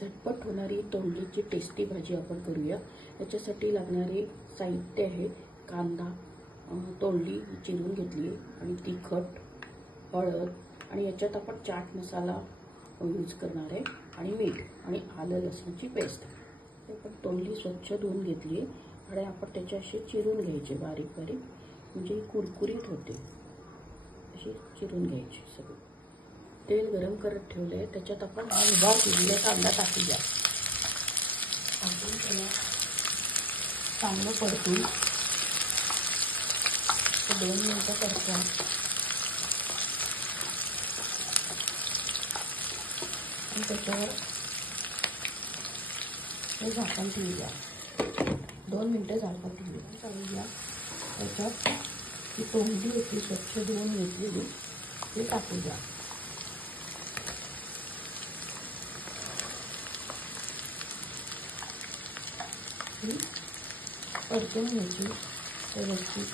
झटपट होणारी तोंडलीची टेस्टी भाजी आपण करूया। याच्यासाठी लागणारे साहित्य आहे कांदा, तोंडली चिरून घेतली आणि तिखट, हळद आणि याच्यात आपण चाट मसाला यूज करणार आहे आणि मीठ आणि आलं लसणाची पेस्ट। आपण तोंडली स्वच्छ धुवून घेतली आणि आपण त्याचे असे चिरून घ्यायचे बारीक बारीक, म्हणजे कुरकुरीत होते। अशी चिरून घ्यायची सगळं। तेल गरम करत ठेवले, त्याच्यात आपण हा उभा केलेला कांदा टाकूया। टाकून त्याला चांगलं परतून 2 मिनिटं परतून आणि त्याच्यावर हे झाकण ठेवूया। 2 मिनिटं झाकण ठेवूया। त्याच्यात ही तोंडली होती स्वच्छ धुवून घेतलेली ते टाकूया। परतून घ्यायची व्यवस्थित,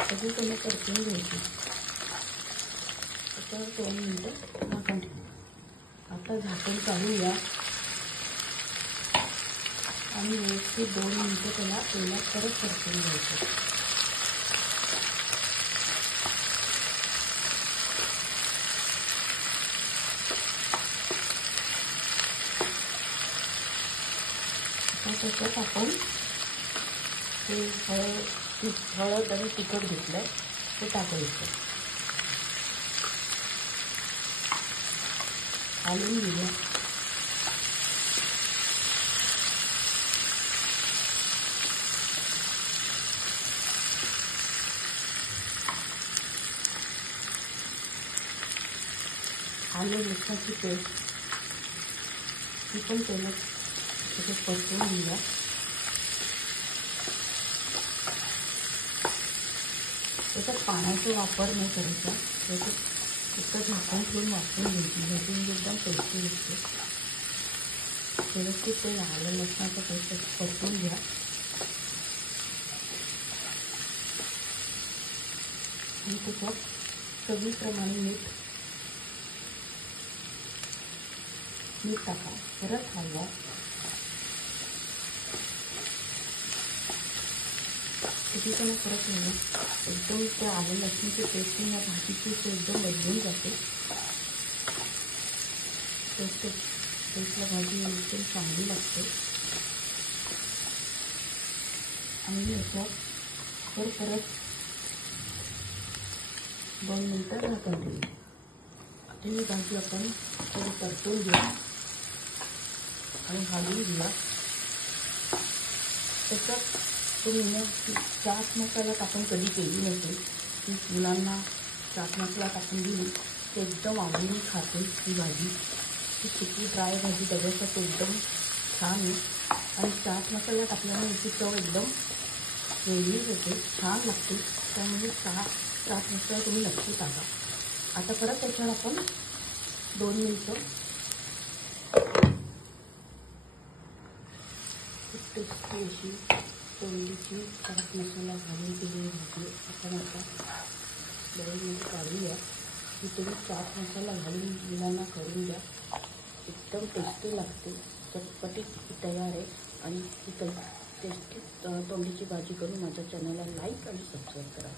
सगळीकडे परतून घ्यायची। त्याच्यावर 2 मिनिटं झाकण ठेवूया। आता झाकण काढूया आणि व्यवस्थित 2 मिनिटं त्याला तेलात परत परतून घ्यायचं। त्याच्यात आपण हे हळद आणि तिखट घेतलंय ते टाकायचं, घालून घेऊया। आलं लसणाची पेस्ट ती पण तेलात त्याच्यात परतून घेऊया। त्याच्यात पाण्याचा वापर नाही करायचा, त्याच्यात इतकं झाकण ठेवून वापरून घ्यायची, भाजी म्हणजे एकदम टेस्टी दिसते। व्यवस्थित ते आलं लसणाचं पेस्ट परतून घ्या आणि त्याच्यात चवीप्रमाणे मीठ टाका, परत हलवा। त्याच्यानं परत हलवा, एकदम ते आलं लसणाची टेस्ट या भाजीची एकदम बदलून जाते। टेस्टला भाजी एकदम चांगली लागते आणि याच्यात परत 2 मिनिटं झाकण ठेवूया। आता ही भाजी आपण थोडी परतून घेऊ आणि घालून घेऊया। त्याच्यात तुम्ही चाट मसाला टाकून कधी केली नसेल, की मुलांना चाट मसाला टाकून दिली ते एकदम आवडीने खाते ही भाजी। ती सुकी ड्राय भाजी डब्यासाठी एकदम छान आहे आणि चाट मसाला टाकल्याने याची चव एकदम वेगळीच होते, छान लागते। त्यामुळे चाट मसाला तुम्ही नक्की टाका। आता परत त्याच्यावर आपण 2 मिनिटं टेस्टी अशी तोंडलीची चाट मसाला घालून केलेली भाजी आपण आता 2 मिनिटं काढूया। ही तुम्ही चाट मसाला घालून मुलांना करून द्या, एकदम टेस्टी लागते। चटपटीत तयार आहे आणि ही टेस्टी तोंडलीची भाजी करून माझ्या चॅनलला लाईक आणि सबस्क्राईब करा।